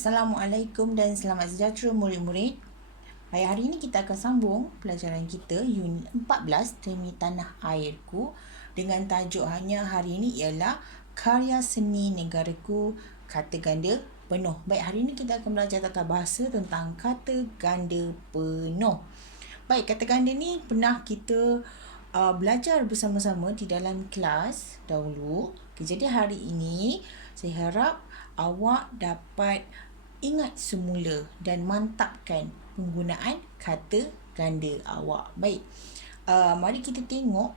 Assalamualaikum dan selamat sejahtera murid-murid. Hari ini kita akan sambung pelajaran kita unit 14 Temi Tanah Airku dengan tajuk hanya hari ini ialah Karya Seni Negaraku Kata Ganda Penuh. Baik, hari ini kita akan belajar tata bahasa tentang kata ganda penuh. Baik, kata ganda ni pernah kita belajar bersama-sama di dalam kelas dahulu. Jadi hari ini saya harap awak dapat ingat semula dan mantapkan penggunaan kata ganda awak. Baik, mari kita tengok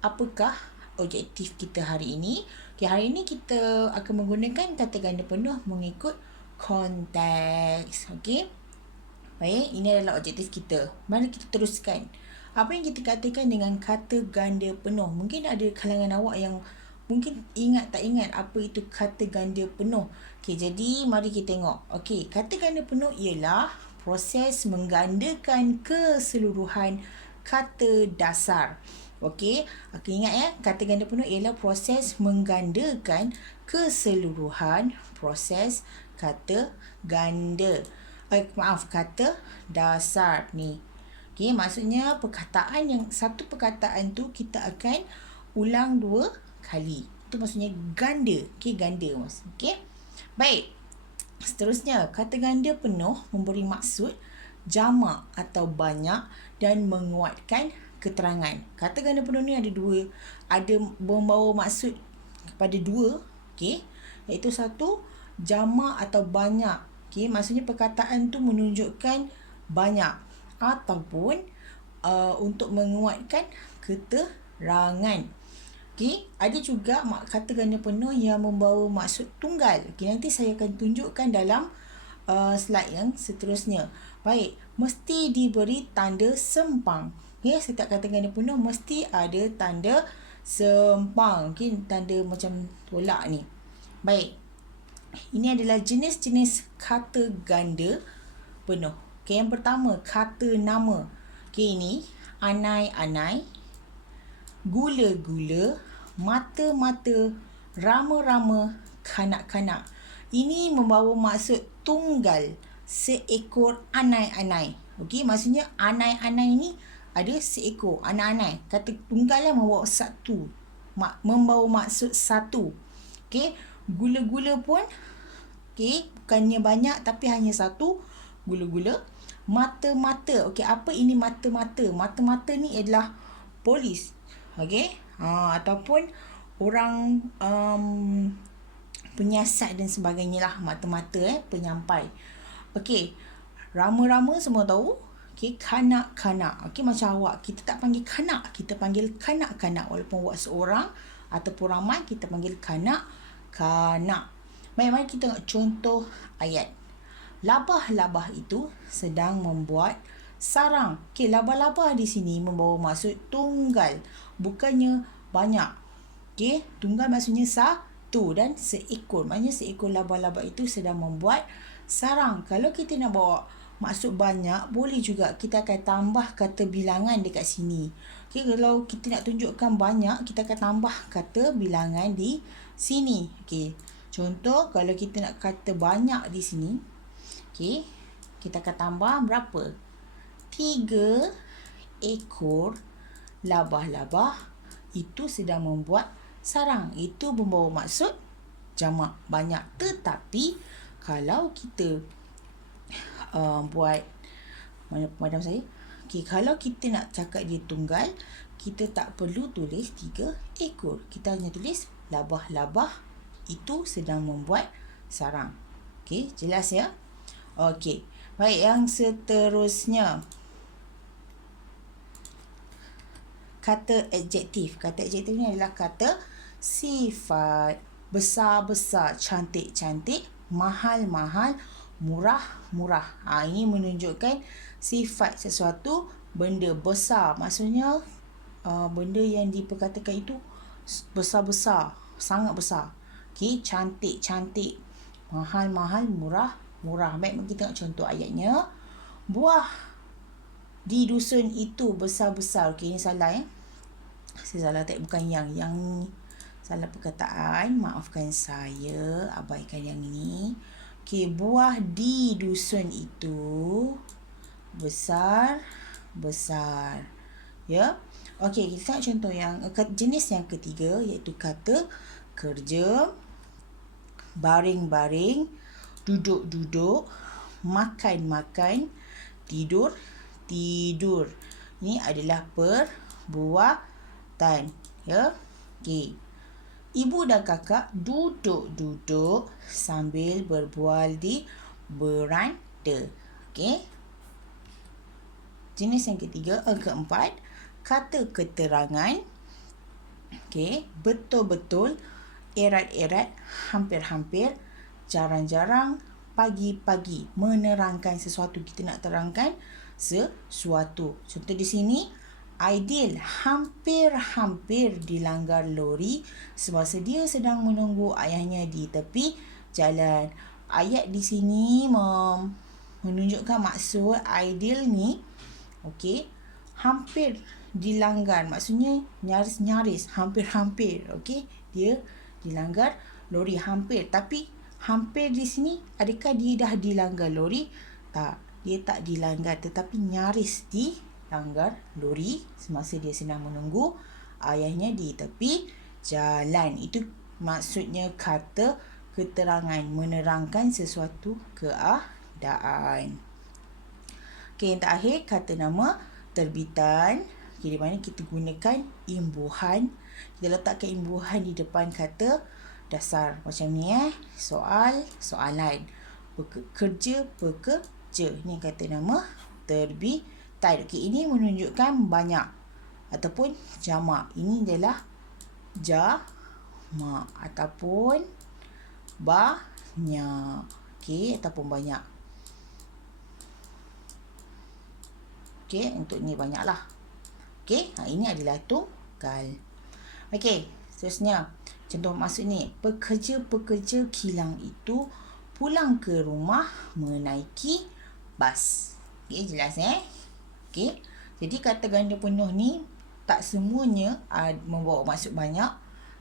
apakah objektif kita hari ini. Hari ini kita akan menggunakan kata ganda penuh mengikut konteks. Baik, ini adalah objektif kita. Mari kita teruskan. Apa yang kita katakan dengan kata ganda penuh? Mungkin ada kalangan awak yang mungkin ingat tak ingat apa itu kata ganda penuh. Jadi mari kita tengok. Kata ganda penuh ialah proses menggandakan keseluruhan kata dasar. Ingat ya, kata ganda penuh ialah proses menggandakan keseluruhan proses kata ganda. Kata dasar ni. Maksudnya satu perkataan tu kita akan ulang 2 kali. Itu maksudnya ganda. Ganda mas. Baik. Seterusnya, kata ganda penuh memberi maksud jamak atau banyak dan menguatkan keterangan. Kata ganda penuh ni ada membawa maksud kepada 2, iaitu satu, jamak atau banyak. Maksudnya perkataan tu menunjukkan banyak ataupun untuk menguatkan keterangan. Ada juga kata ganda penuh yang membawa maksud tunggal. Nanti saya akan tunjukkan dalam slide yang seterusnya. Baik, mesti diberi tanda sempang. Setiap kata ganda penuh mesti ada tanda sempang. Tanda macam tolak ni. Baik, ini adalah jenis-jenis kata ganda penuh. Yang pertama, kata nama. Ini anai-anai, gula-gula, mata-mata, rama-rama, kanak-kanak. Ini membawa maksud tunggal, seekor anai-anai. Maksudnya anai-anai ni ada seekor anai-anai. Kata tunggal lah membawa satu, membawa maksud satu. Gula-gula pun bukannya banyak tapi hanya satu gula-gula. Mata-mata. Apa ini mata-mata? Mata-mata ni adalah polis. Ataupun orang penyiasat dan sebagainya lah. Mata-mata penyampai. Rama-rama semua tahu. Kanak-kanak. Macam awak, kita tak panggil kanak, kita panggil kanak-kanak. Walaupun awak seorang ataupun ramai, kita panggil kanak-kanak. Baik, mari kita tengok contoh ayat. Labah-labah itu sedang membuat sarang. Labah-labah di sini membawa maksud tunggal, bukannya banyak. Tunggal maksudnya satu dan seekor. Maksudnya seekor labah-labah itu sedang membuat sarang. Kalau kita nak bawa maksud banyak, boleh juga kita akan tambah kata bilangan dekat sini. Kalau kita nak tunjukkan banyak, kita akan tambah kata bilangan di sini. Contoh, kalau kita nak kata banyak di sini, kita akan tambah berapa? 3 ekor labah-labah itu sedang membuat sarang. Itu membawa maksud jamak, banyak. Tetapi kalau kita buat madam saya, kalau kita nak cakap dia tunggal, kita tak perlu tulis 3 ekor. Kita hanya tulis labah-labah itu sedang membuat sarang. Jelas ya? Baik, yang seterusnya, kata adjektif. Kata adjektif ni adalah kata sifat. Besar-besar, cantik-cantik, mahal-mahal, murah-murah. Ini menunjukkan sifat sesuatu benda besar. Maksudnya benda yang diperkatakan itu besar-besar, sangat besar. Cantik-cantik, mahal-mahal, murah-murah. Baik, kita tengok contoh ayatnya. Buah di dusun itu besar-besar. Ini salah saya salah bukan yang salah perkataan. Maafkan saya, abaikan yang ini. Okey, buah di dusun itu besar. Ya. Okey, kita tengok contoh yang jenis yang ketiga, iaitu kata kerja, baring-baring, duduk-duduk, makan-makan, tidur-tidur. Ini adalah perbuatan. Ya. Okey. Ibu dan kakak duduk-duduk sambil berbual di beranda. Okey. Jenis yang keempat, kata keterangan. Okey, betul-betul, erat-erat, hampir-hampir, jarang-jarang, pagi-pagi. Menerangkan sesuatu. Kita nak terangkan sesuatu. Contoh di sini, Aidil hampir-hampir dilanggar lori semasa dia sedang menunggu ayahnya di tepi jalan. Ayat di sini menunjukkan maksud Aidil ni, okey, hampir dilanggar. Maksudnya nyaris-nyaris, hampir-hampir. Okey, dia dilanggar lori hampir. Tapi hampir di sini, adakah dia dah dilanggar lori? Tak, dia tak dilanggar, tetapi nyaris dilanggar lori semasa dia sedang menunggu ayahnya di tepi jalan. Itu maksudnya kata keterangan, menerangkan sesuatu keadaan. Okey, yang terakhir, kata nama terbitan. Okay, di mana kita gunakan imbuhan. Kita letakkan imbuhan di depan kata dasar. Macam ni soal, soalan. Kerja, pekerja. Ini kata nama terbitan. Okay, ini menunjukkan banyak ataupun jamak. Ini adalah jamak ataupun banyak. Okay, ataupun banyak. Okay, untuk ni banyaklah. Okay, ini adalah tunggal. Okay, seterusnya. Contoh maksud ni. Pekerja-pekerja kilang itu pulang ke rumah menaiki bas. Okay, jelas Okay. Jadi kata ganda penuh ni tak semuanya membawa maksud banyak.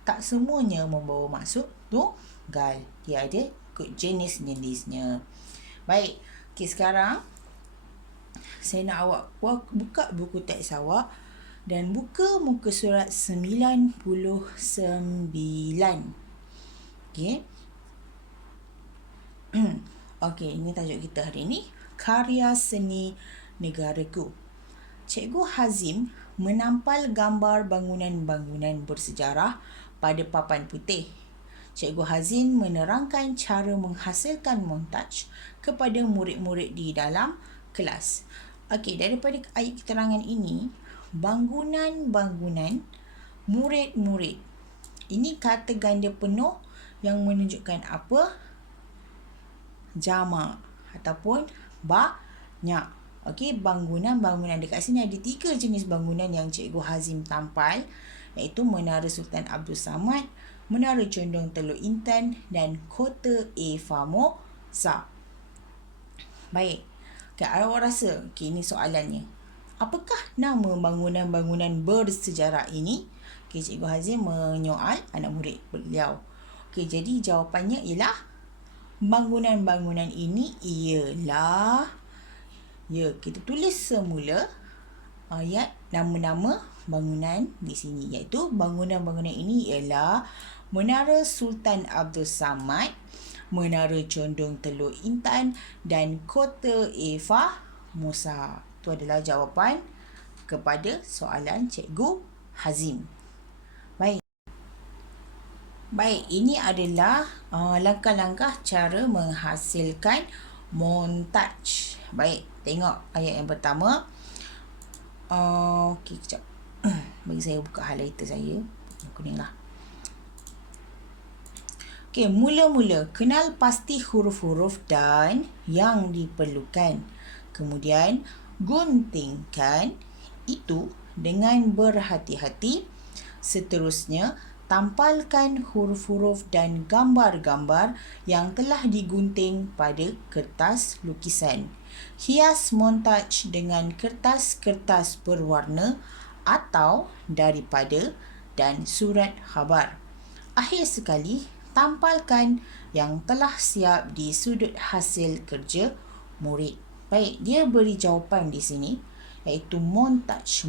Tak semuanya membawa maksud tunggal. Dia ada jenis-jenisnya. Baik. Okay, sekarang saya nak awak buka buku teks awak dan buka muka surat 99. Okey. Okey, ini tajuk kita hari ini. Karya seni negaraku. Cikgu Hazim menampal gambar bangunan-bangunan bersejarah pada papan putih. Cikgu Hazim menerangkan cara menghasilkan montaj kepada murid-murid di dalam kelas. Okey, daripada ayat keterangan ini, bangunan-bangunan, murid-murid. Ini kata ganda penuh yang menunjukkan apa? Jamak ataupun banyak. Okey, bangunan-bangunan. Dekat sini ada 3 jenis bangunan yang Cikgu Hazim tampal, iaitu Menara Sultan Abdul Samad, Menara Condong Teluk Intan dan Kota Formosa. Baik. Okay, awak rasa, ini soalannya. Apakah nama bangunan-bangunan bersejarah ini? Okay, Cikgu Hazim menyoal anak murid beliau. Okay, jadi jawapannya ialah bangunan-bangunan ini ialah, kita tulis semula ayat nama-nama bangunan di sini, iaitu bangunan-bangunan ini ialah Menara Sultan Abdul Samad, Menara Condong Teluk Intan dan Kota Formosa. Itu adalah jawapan kepada soalan Cikgu Hazim. Baik, ini adalah langkah-langkah cara menghasilkan montaj. Baik, tengok ayat yang pertama. Okey, kejap. Bagi saya buka highlighter saya. Yang kuning lah. Okey, mula-mula kenal pasti huruf-huruf dan yang diperlukan. Kemudian, guntingkan itu dengan berhati-hati. Seterusnya, tampalkan huruf-huruf dan gambar-gambar yang telah digunting pada kertas lukisan. Hias montaj dengan kertas-kertas berwarna atau daripada dan surat khabar. Akhir sekali, tampalkan yang telah siap di sudut hasil kerja murid. Baik, dia beri jawapan di sini iaitu montaj,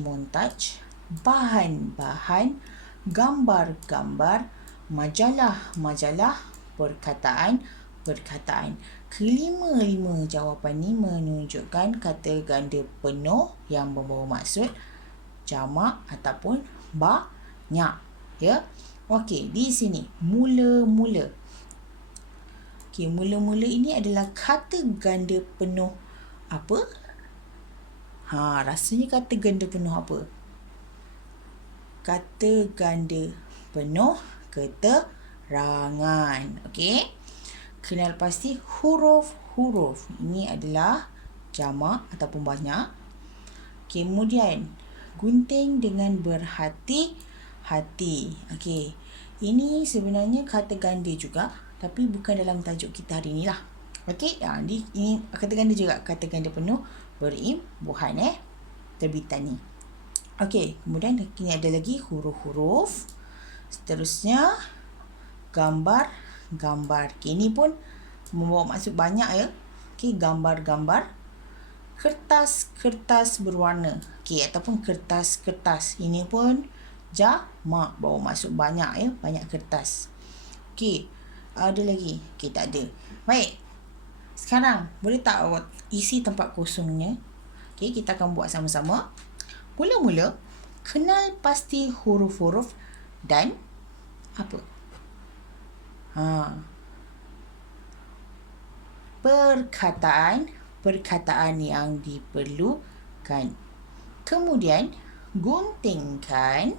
bahan-bahan, gambar-gambar, majalah-majalah, perkataan. Kelima-lima jawapan ni menunjukkan kata ganda penuh yang membawa maksud jamak ataupun banyak. Ya. Okey, di sini mula-mula. Okey, mula-mula ini adalah kata ganda penuh apa? Rasanya kata ganda penuh apa? Kata ganda penuh keterangan. Okey. Kenal pasti huruf-huruf. Ini adalah jamak ataupun banyak. Kemudian gunting dengan berhati-hati. Okey. Ini sebenarnya kata ganda juga, tapi bukan dalam tajuk kita hari ni lah. Okey. Ini kata ganda juga. Kata ganda penuh berimbuhan terbitan ni. Okey. Kemudian kini ada lagi huruf-huruf. Seterusnya gambar. Ini pun membawa maksud banyak ya. Okey, gambar-gambar. Kertas berwarna. Okey, ataupun kertas. Ini pun jamak, bawa maksud banyak ya, banyak kertas. Okey, ada lagi? Okey, tak ada. Baik. Sekarang boleh tak awak isi tempat kosongnya? Okey, kita akan buat sama-sama. Mula-mula kenal pasti huruf-huruf dan apa? Perkataan yang diperlukan. Kemudian guntingkan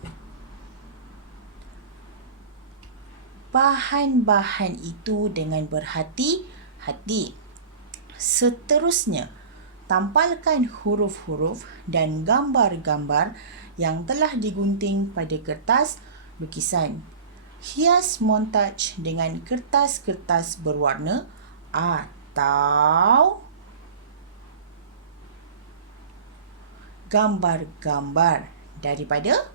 bahan-bahan itu dengan berhati-hati. Seterusnya, tampalkan huruf-huruf dan gambar-gambar yang telah digunting pada kertas lukisan. Hias montaj dengan kertas-kertas berwarna atau gambar-gambar daripada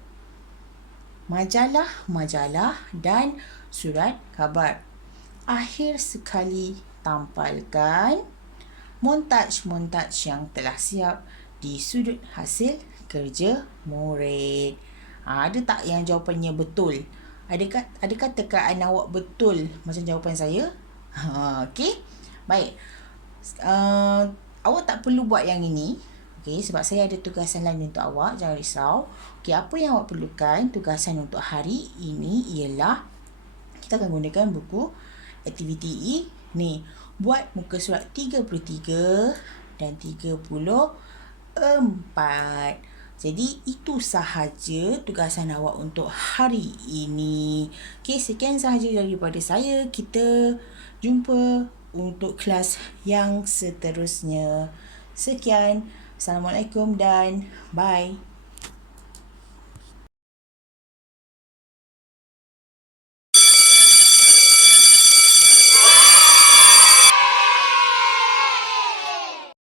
majalah-majalah dan surat khabar. Akhir sekali, tampalkan montaj yang telah siap di sudut hasil kerja murid. Ada tak yang jawapannya betul? Adakah tekaan awak betul macam jawapan saya? Okey. Baik. Awak tak perlu buat yang ini. Okey, sebab saya ada tugasan lain untuk awak. Jangan risau. Okey, apa yang awak perlukan tugasan untuk hari ini ialah kita akan gunakan buku aktiviti ini. Buat muka surat 33 dan 34. Jadi itu sahaja tugasan awak untuk hari ini. Okey, sekian sahaja daripada saya. Kita jumpa untuk kelas yang seterusnya. Sekian. Assalamualaikum dan bye.